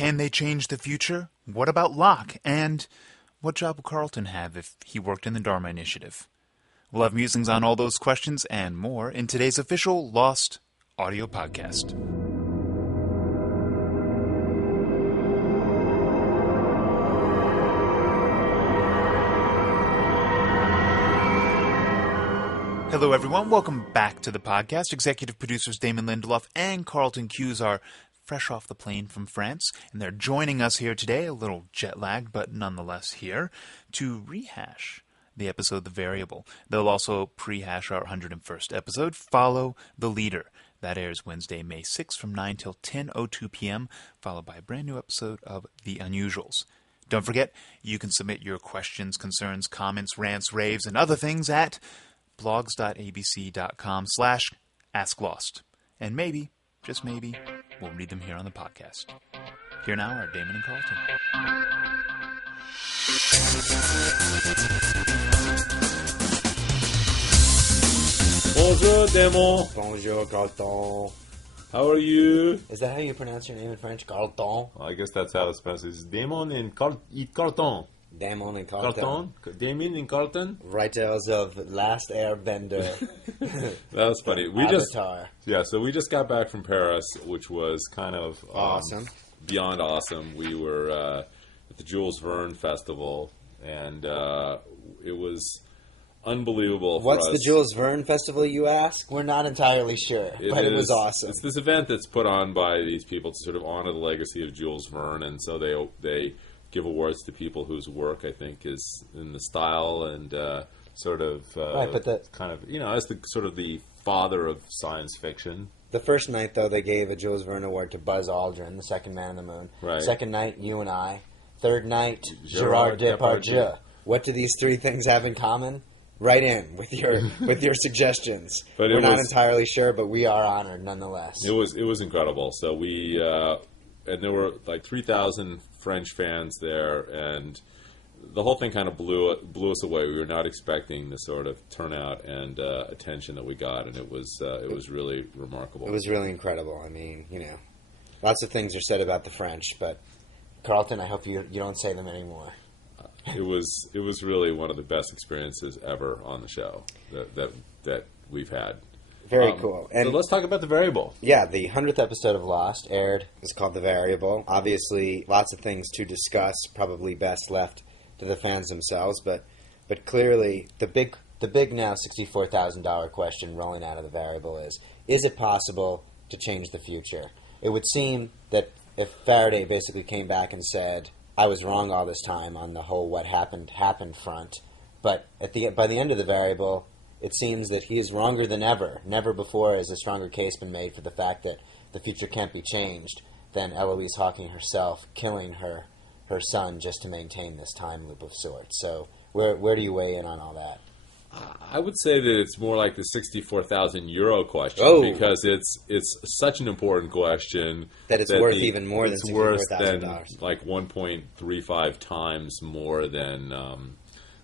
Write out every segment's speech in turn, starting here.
Can they change the future? What about Locke? And what job would Carlton have if he worked in the Dharma Initiative? We'll have musings on all those questions and more in today's official Lost audio podcast. Hello, everyone. Welcome back to the podcast. Executive producers Damon Lindelof and Carlton Cuse are fresh off the plane from France, and they're joining us here today, a little jet-lagged, but nonetheless here, to rehash the episode The Variable. They'll also prehash our 101st episode, Follow the Leader. That airs Wednesday, May 6th from 9 till 10:02 p.m., followed by a brand new episode of The Unusuals. Don't forget, you can submit your questions, concerns, comments, rants, raves, and other things at blogs.abc.com/asklost. And maybe, just maybe, we'll read them here on the podcast. Here now are Damon and Carlton. Bonjour, Damon. Bonjour, Carlton. How are you? Is that how you pronounce your name in French? Carlton? Well, I guess that's how it's pronounced. It's Damon and Carlton. Damon and Carlton. Damon and Carlton. Writers of Last Airbender. That was funny. Avatar. So we just got back from Paris, which was kind of Awesome. Beyond awesome. We were at the Jules Verne Festival, and it was unbelievable for What's us. the Jules Verne Festival, you ask? We're not entirely sure, but it was awesome. It's this event that's put on by these people to sort of honor the legacy of Jules Verne, and so they give awards to people whose work I think is in the style and sort of Right, but kind of as the sort of the father of science fiction. The first night, though, they gave a Jules Verne award to Buzz Aldrin, the second man on the moon. Right. Second night, you and I. Third night, Gerard Gerard Depardieu. Depardieu. What do these three things have in common? Write in with your suggestions. But We're not entirely sure, but we are honored nonetheless. It was incredible. So we and there were like 3,000 French fans there, and the whole thing kind of blew us away. We were not expecting the sort of turnout and attention that we got, and it was really remarkable. It was really incredible. I mean, lots of things are said about the French, but Carlton, I hope you don't say them anymore. It was really one of the best experiences ever on the show that we've had. Very cool. And so let's talk about The Variable. Yeah, the 100th episode of Lost aired. It's called The Variable. Obviously, lots of things to discuss. Probably best left to the fans themselves. But clearly, the big now $64,000 question rolling out of The Variable is it possible to change the future? It would seem that if Faraday basically came back and said, I was wrong all this time on the whole what happened front, but by the end of The Variable, it seems that he is wronger than ever. Never before has a stronger case been made for the fact that the future can't be changed than Eloise Hawking herself killing her son just to maintain this time loop of sorts. So where do you weigh in on all that? I would say that it's more like the €64,000 question because it's such an important question that it's worth even more than $64,000. Like 1.35 times more than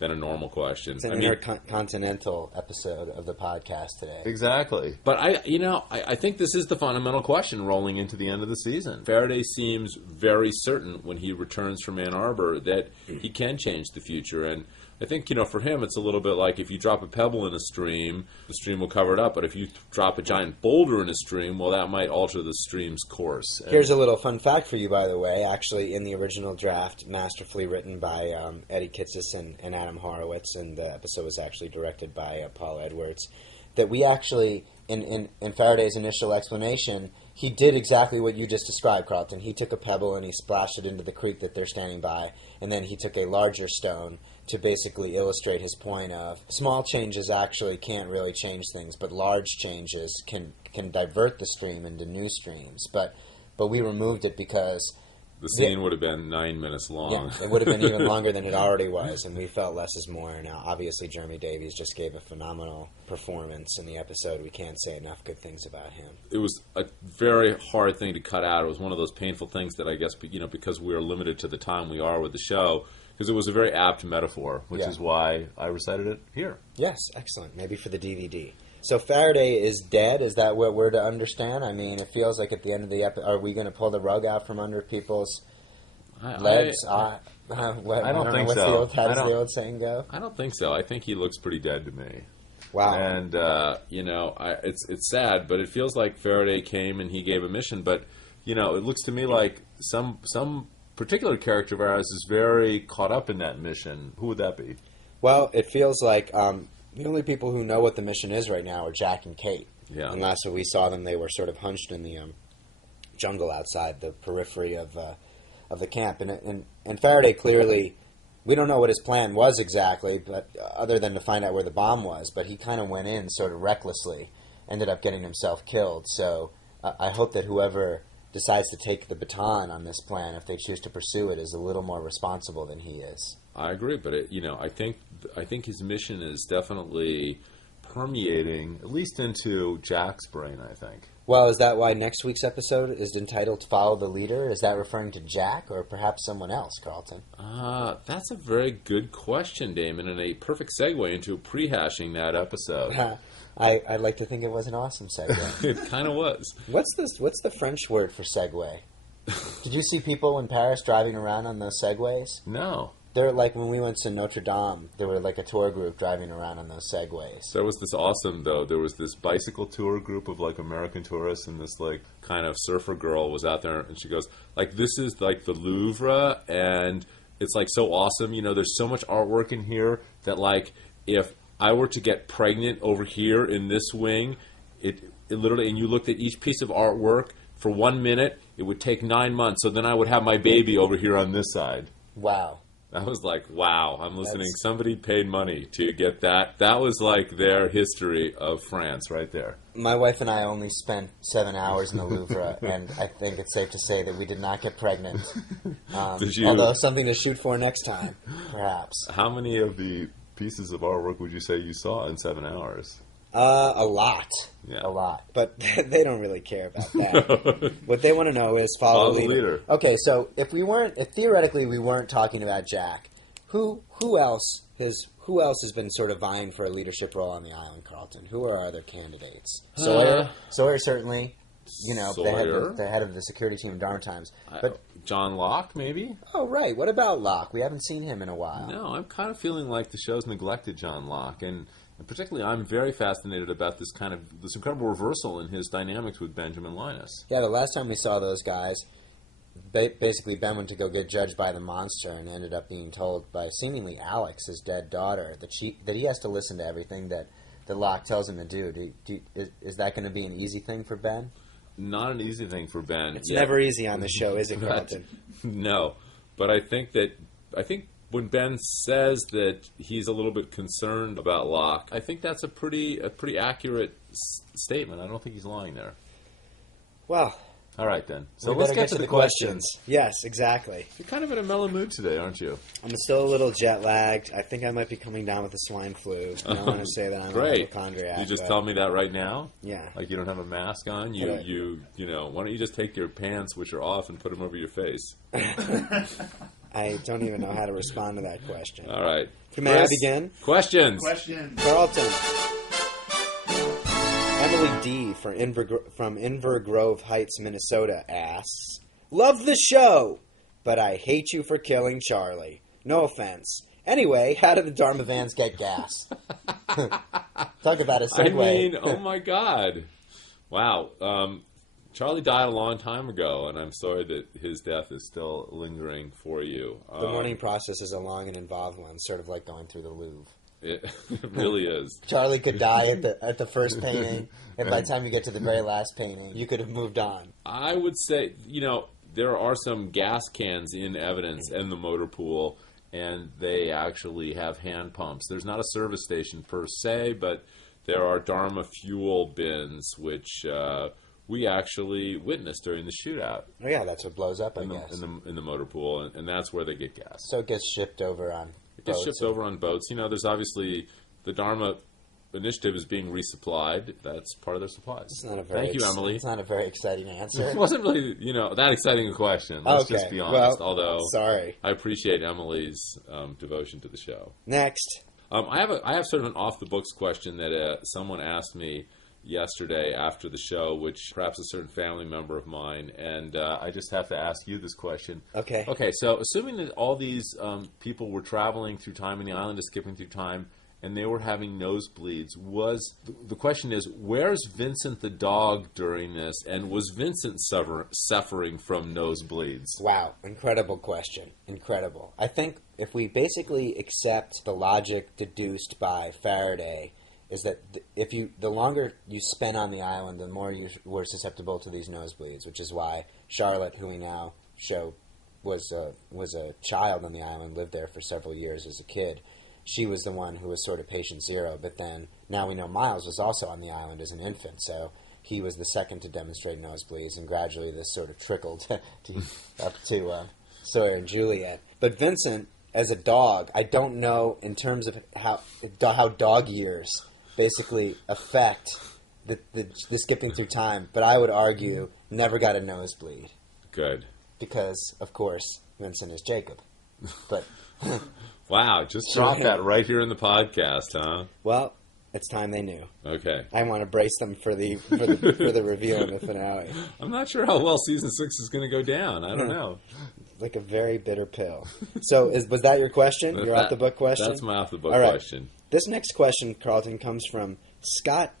a normal question. It's an intercontinental episode of the podcast today. Exactly. But I think this is the fundamental question rolling into the end of the season. Faraday seems very certain when he returns from Ann Arbor that he can change the future. And I think, for him, it's a little bit like if you drop a pebble in a stream, the stream will cover it up. But if you drop a giant boulder in a stream, well, that might alter the stream's course. Here's a little fun fact for you, by the way. Actually, in the original draft, masterfully written by Eddie Kitsis and Adam Horowitz, and the episode was actually directed by Paul Edwards, that we actually, in Faraday's initial explanation, he did exactly what you just described, Carlton. He took a pebble and he splashed it into the creek that they're standing by, and then he took a larger stone to basically illustrate his point of small changes actually can't really change things, but large changes can divert the stream into new streams. But we removed it because the scene would have been 9 minutes long. Yeah, it would have been even longer than it already was, and we felt less is more. Now, obviously, Jeremy Davies just gave a phenomenal performance in the episode. We can't say enough good things about him. It was a very hard thing to cut out. It was one of those painful things that I guess, because we are limited to the time we are with the show, because it was a very apt metaphor, which is why I recited it here. Yes, excellent. Maybe for the DVD. So Faraday is dead? Is that what we're to understand? I mean, it feels like at the end of the episode, are we going to pull the rug out from under people's legs? I don't think know. so. How does the old saying go? I don't think so. I think he looks pretty dead to me. Wow. And, it's sad, but it feels like Faraday came and he gave a mission. But, it looks to me like some particular character of ours is very caught up in that mission. Who would that be? Well, it feels like the only people who know what the mission is right now are Jack and Kate. Yeah. And last time we saw them, they were sort of hunched in the jungle outside the periphery of the camp. And Faraday clearly, we don't know what his plan was exactly, but other than to find out where the bomb was. But he kind of went in sort of recklessly, ended up getting himself killed. So I hope that whoever decides to take the baton on this plan, if they choose to pursue it, is a little more responsible than he is. I agree, but I think his mission is definitely permeating, at least into Jack's brain, I think. Well, is that why next week's episode is entitled Follow the Leader? Is that referring to Jack or perhaps someone else, Carlton? That's a very good question, Damon, and a perfect segue into prehashing that episode. I'd like to think it was an awesome segue. It kind of was. What's the French word for segue? Did you see people in Paris driving around on those segways? No. They're like when we went to Notre Dame, there were like a tour group driving around on those segways. There was this bicycle tour group of like American tourists, and this like kind of surfer girl was out there, and she goes like, "This is like the Louvre, and it's like so awesome. There's so much artwork in here that like if I were to get pregnant over here in this wing, it literally, and you looked at each piece of artwork for 1 minute, it would take 9 months. So then I would have my baby over here on this side." Wow. I was like, wow, I'm listening. Somebody paid money to get that. That was like their history of France right there. My wife and I only spent 7 hours in the Louvre, and I think it's safe to say that we did not get pregnant. Although something to shoot for next time, perhaps. How many of the pieces of artwork would you say you saw in 7 hours? A lot. Yeah. A lot. But they don't really care about that. What they want to know is follow the leader. Okay, so if theoretically we weren't talking about Jack, who else has been sort of vying for a leadership role on the island, Carlton? Who are other candidates? Sawyer certainly. The head of the security team in Dharma Times. But John Locke, maybe? Oh, right. What about Locke? We haven't seen him in a while. No, I'm kind of feeling like the show's neglected John Locke, and particularly I'm very fascinated about this incredible reversal in his dynamics with Benjamin Linus. Yeah, the last time we saw those guys, basically Ben went to go get judged by the monster and ended up being told by seemingly Alex, his dead daughter, that he has to listen to everything that Locke tells him to do. Is that going to be an easy thing for Ben? Not an easy thing for Ben. It's never easy on the show, is it, Carlton? No, but I think when Ben says that he's a little bit concerned about Locke, I think that's a pretty accurate statement. I don't think he's lying there. Well, all right then. So let's get to the questions. Yes, exactly. You're kind of in a mellow mood today, aren't you? I'm still a little jet lagged. I think I might be coming down with the swine flu. I don't want to say that I'm a hypochondriac. You just tell me that right now? Yeah. Like you don't have a mask on? Why don't you just take your pants, which are off, and put them over your face? I don't even know how to respond to that question. All right. May I begin? Questions. Carlton. Emily D. from Inver Grove Heights, Minnesota asks, "Love the show, but I hate you for killing Charlie. No offense. Anyway, how did the Dharma vans get gas?" Talk about a segue. I mean, oh my God. Wow. Charlie died a long time ago, and I'm sorry that his death is still lingering for you. The mourning process is a long and involved one, sort of like going through the Louvre. It really is. Charlie could die at the first painting, and by the time you get to the very last painting, you could have moved on. I would say, there are some gas cans in evidence in the motor pool, and they actually have hand pumps. There's not a service station per se, but there are Dharma fuel bins, which we actually witnessed during the shootout. Oh yeah, that's what blows up, I guess. In the motor pool, and that's where they get gas. So it gets shipped over on It gets shipped over on boats. There's obviously the Dharma initiative is being resupplied. That's part of their supplies. Thank you, Emily. It's not a very exciting answer. It wasn't really, that exciting a question. Let's just be honest. Well, although, sorry. I appreciate Emily's devotion to the show. Next. I have sort of an off the books question that someone asked me yesterday after the show, which perhaps a certain family member of mine, and I just have to ask you this question. Okay. Okay, so assuming that all these people were traveling through time and the island is skipping through time, and they were having nosebleeds, the question is, where's Vincent the dog during this, and was Vincent suffering from nosebleeds? Wow, incredible question. Incredible. I think if we basically accept the logic deduced by Faraday, is that the longer you spend on the island, the more you were susceptible to these nosebleeds, which is why Charlotte, who we now show was a child on the island, lived there for several years as a kid. She was the one who was sort of patient zero, but then now we know Miles was also on the island as an infant, so he was the second to demonstrate nosebleeds, and gradually this sort of trickled up to Sawyer and Juliet. But Vincent, as a dog, I don't know in terms of how dog years basically affect the skipping through time, but I would argue never got a nosebleed. Good. Because, of course, Vincent is Jacob. But wow, just drop that right here in the podcast, huh? Well, it's time they knew. Okay. I want to brace them for the reveal in the finale. I'm not sure how well season 6 is going to go down. I don't know. Like a very bitter pill. So, was that your question? Your off the book question? That's my off the book right. question. This next question, Carlton, comes from Scott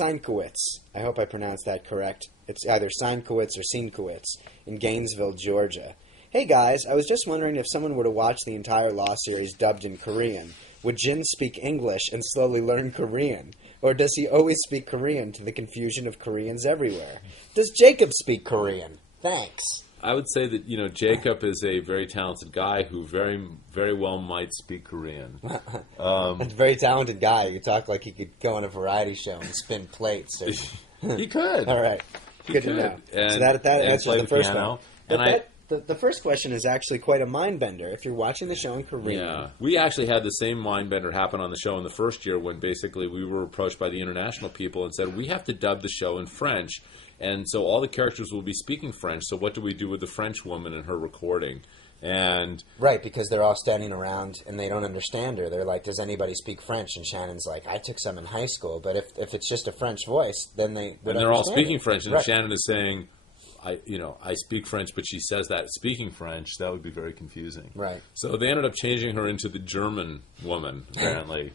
Seinkowitz. I hope I pronounced that correct. It's either Seinkowitz or Seinkowitz in Gainesville, Georgia. Hey guys, I was just wondering if someone were to watch the entire Law series dubbed in Korean, would Jin speak English and slowly learn Korean? Or does he always speak Korean to the confusion of Koreans everywhere? Does Jacob speak Korean? Thanks. I would say that, Jacob is a very talented guy who very, very well might speak Korean. A very talented guy. You talk like he could go on a variety show and spin plates. He could. All right. Good to know. And, so that answers the first piano. one. But the first question is actually quite a mind bender if you're watching the show in Korean. Yeah. We actually had the same mind bender happen on the show in the first year when basically we were approached by the international people and said, we have to dub the show in French. And so all the characters will be speaking French. So what do we do with the French woman and her recording? And right, because they're all standing around and they don't understand her. They're like, does anybody speak French? And Shannon's like, I took some in high school. But if it's just a French voice, then they would and they're all speaking it. French. And right. Shannon is saying, I speak French, but she says that speaking French, that would be very confusing. Right. So they ended up changing her into the German woman, apparently.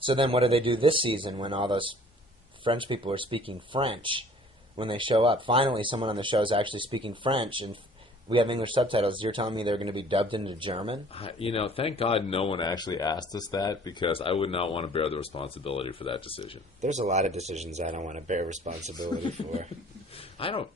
So then what do they do this season when all those French people are speaking French? When they show up, finally someone on the show is actually speaking French, and we have English subtitles. You're telling me they're going to be dubbed into German? Thank God no one actually asked us that, because I would not want to bear the responsibility for that decision. There's a lot of decisions I don't want to bear responsibility for. I don't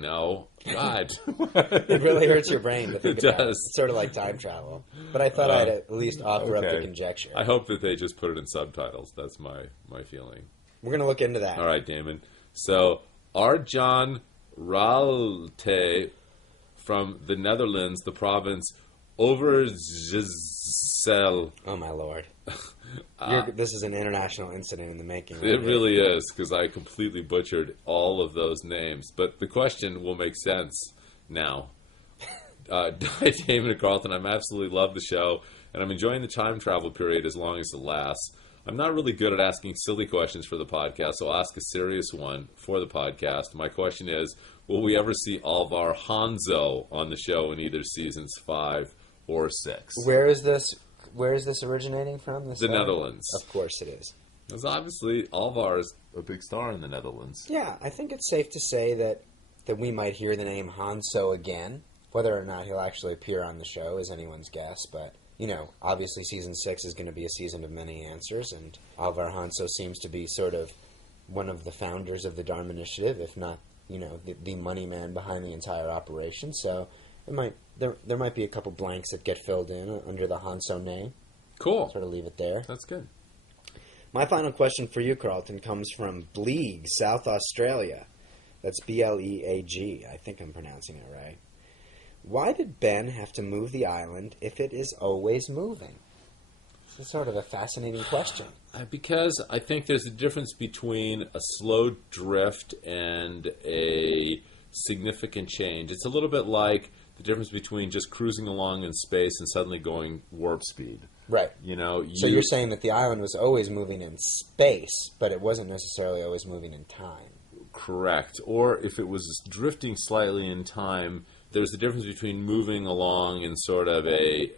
know. God. It really hurts your brain to think about. Does. It's sort of like time travel. But I thought I'd at least offer up the conjecture. I hope that they just put it in subtitles. That's my feeling. We're going to look into that. All right, Damon. So, Arjan Ralte from the Netherlands, the province Overijssel. Oh, my Lord. This is an international incident in the making. It really is, because I completely butchered all of those names. But the question will make sense now. Hi, Damon and Carlton. I'm absolutely love the show, and I'm enjoying the time travel period as long as it lasts. I'm not really good at asking silly questions for the podcast, so I'll ask a serious one for the podcast. My question is, will we ever see Alvar Hanzo on the show in either seasons 5 or 6? Where is this originating from? The Netherlands. Of course it is. Because obviously Alvar is a big star in the Netherlands. Yeah, I think it's safe to say that we might hear the name Hanzo again. Whether or not he'll actually appear on the show is anyone's guess, but obviously season 6 is going to be a season of many answers, and Alvar Hanzo seems to be sort of one of the founders of the Dharma Initiative, if not, the money man behind the entire operation. So there might be a couple blanks that get filled in under the Hanzo name. Cool. Sort of leave it there. That's good. My final question for you, Carlton, comes from Bleag, South Australia. That's Bleag. I think I'm pronouncing it right. Why did Ben have to move the island if it is always moving? It's sort of a fascinating question. Because I think there's a difference between a slow drift and a significant change. It's a little bit like the difference between just cruising along in space and suddenly going warp speed. Right. You know, So you're saying that the island was always moving in space, but it wasn't necessarily always moving in time. correct. Or if it was drifting slightly in time, there's the difference between moving along in sort of a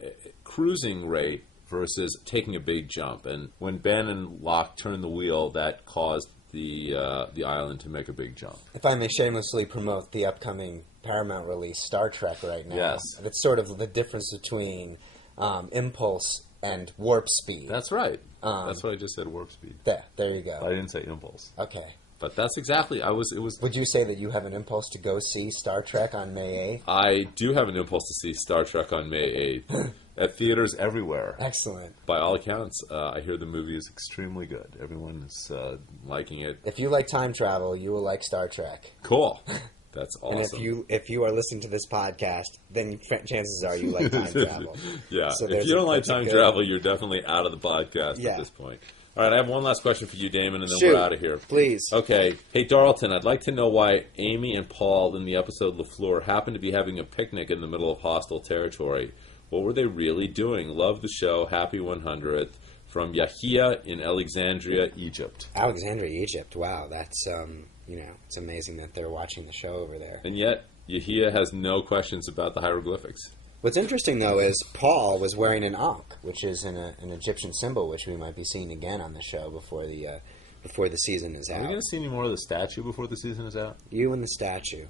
cruising rate versus taking a big jump. And when Ben and Locke turned the wheel, that caused the island to make a big jump. If I may shamelessly promote the upcoming Paramount release, Star Trek, right now. Yes. It's sort of the difference between impulse and warp speed. That's right. That's what I just said, warp speed. There you go. I didn't say impulse. Okay. But that's exactly, it was... Would you say that you have an impulse to go see Star Trek on May 8th? I do have an impulse to see Star Trek on May 8th at theaters everywhere. Excellent. By all accounts, I hear the movie is extremely good. Everyone is liking it. If you like time travel, you will like Star Trek. Cool. That's awesome. And if you are listening to this podcast, then chances are you like time travel. Yeah. So if you don't like time travel, you're definitely out of the podcast at this point. All right, I have one last question for you, Damon, and then we're out of here. Please. Okay. Hey, Darlton, I'd like to know why Amy and Paul in the episode LaFleur happened to be having a picnic in the middle of hostile territory. What were they really doing? Love the show. Happy 100th. From Yahia in Alexandria, Egypt. Alexandria, Egypt. Wow, that's, it's amazing that they're watching the show over there. And yet, Yahia has no questions about the hieroglyphics. What's interesting, though, is Paul was wearing an ankh, which is an Egyptian symbol, which we might be seeing again on the show before the season is out. Are we going to see any more of the statue before the season is out? You and the statue.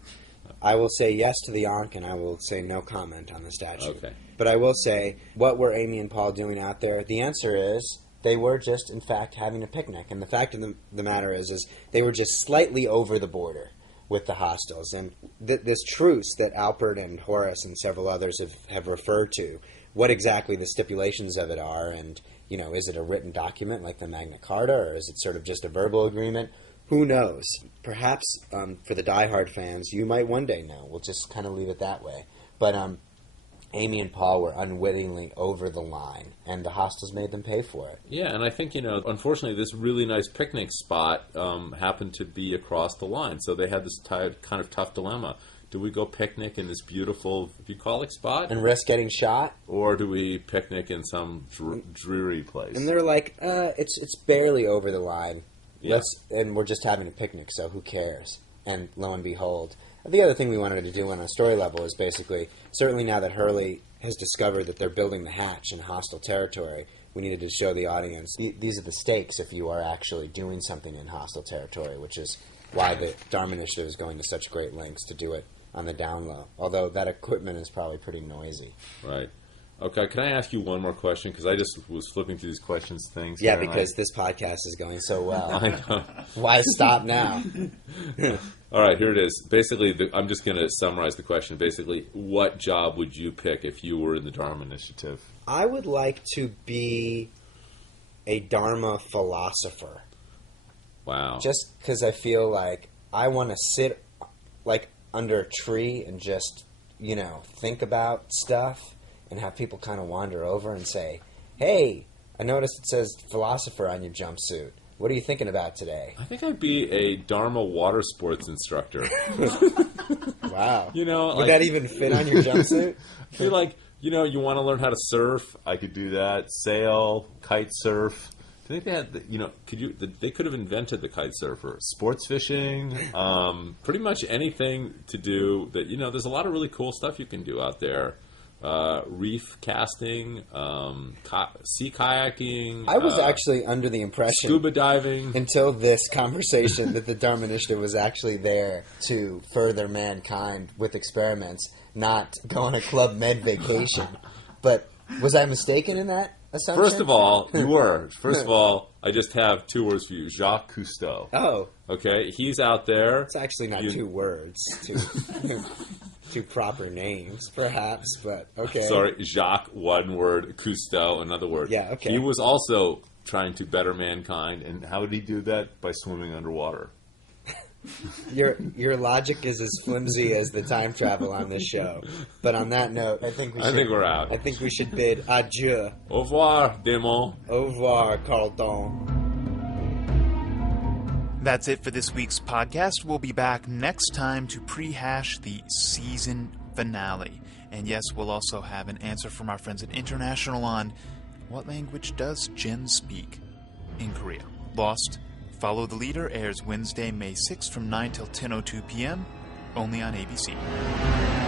I will say yes to the ankh, and I will say no comment on the statue. Okay. But I will say, what were Amy and Paul doing out there? The answer is they were just, in fact, having a picnic. And the fact of the matter is they were just slightly over the border with the hostiles. And this truce that Alpert and Horace and several others have referred to, what exactly the stipulations of it are, and, is it a written document like the Magna Carta, or is it sort of just a verbal agreement? Who knows? Perhaps for the diehard fans, you might one day know. We'll just kind of leave it that way. But Amy and Paul were unwittingly over the line, and the hostiles made them pay for it. Yeah, and I think, unfortunately, this really nice picnic spot happened to be across the line. So they had this kind of tough dilemma. Do we go picnic in this beautiful bucolic spot? And risk getting shot? Or do we picnic in some dreary place? And they're like, it's barely over the line. Yeah. And we're just having a picnic, so who cares? And lo and behold, the other thing we wanted to do on a story level is basically, certainly now that Hurley has discovered that they're building the hatch in hostile territory, we needed to show the audience these are the stakes if you are actually doing something in hostile territory, which is why the Dharma Initiative is going to such great lengths to do it on the down low. Although that equipment is probably pretty noisy. Right. Okay, can I ask you one more question? Because I just was flipping through these questions things. Yeah, because this podcast is going so well. I know. Why stop now? All right, here it is. Basically, I'm just going to summarize the question. Basically, what job would you pick if you were in the Dharma Initiative? I would like to be a Dharma philosopher. Wow. Just because I feel like I want to sit under a tree and just, think about stuff and have people kind of wander over and say, hey, I noticed it says philosopher on your jumpsuit. What are you thinking about today? I think I'd be a Dharma water sports instructor. Wow. Would that even fit on your jumpsuit? I feel like, you want to learn how to surf? I could do that. Sail, kite surf. Do you think they had, they could have invented the kite surfer. Sports fishing, pretty much anything to do that, there's a lot of really cool stuff you can do out there. Reef casting, sea kayaking. I was actually under the impression, scuba diving, until this conversation, that the Dharma Initiative was actually there to further mankind with experiments, not go on a Club Med vacation. But was I mistaken in that assumption? First of all, you were. First of all, I just have two words for you: Jacques Cousteau. Oh, okay, he's out there. It's actually not two words. Two proper names, perhaps, but okay. Sorry, Jacques, one word, Cousteau, another word. Yeah, okay. He was also trying to better mankind, and how did he do that? By swimming underwater. Your logic is as flimsy as the time travel on this show. But on that note, I think we're out. I think we should bid adieu. Au revoir, Démon. Au revoir, Carlton. That's it for this week's podcast. We'll be back next time to prehash the season finale. And yes, we'll also have an answer from our friends at International on what language does Jin speak in Korea. Lost, Follow the Leader airs Wednesday, May 6th from 9 till 10:02 p.m., only on ABC.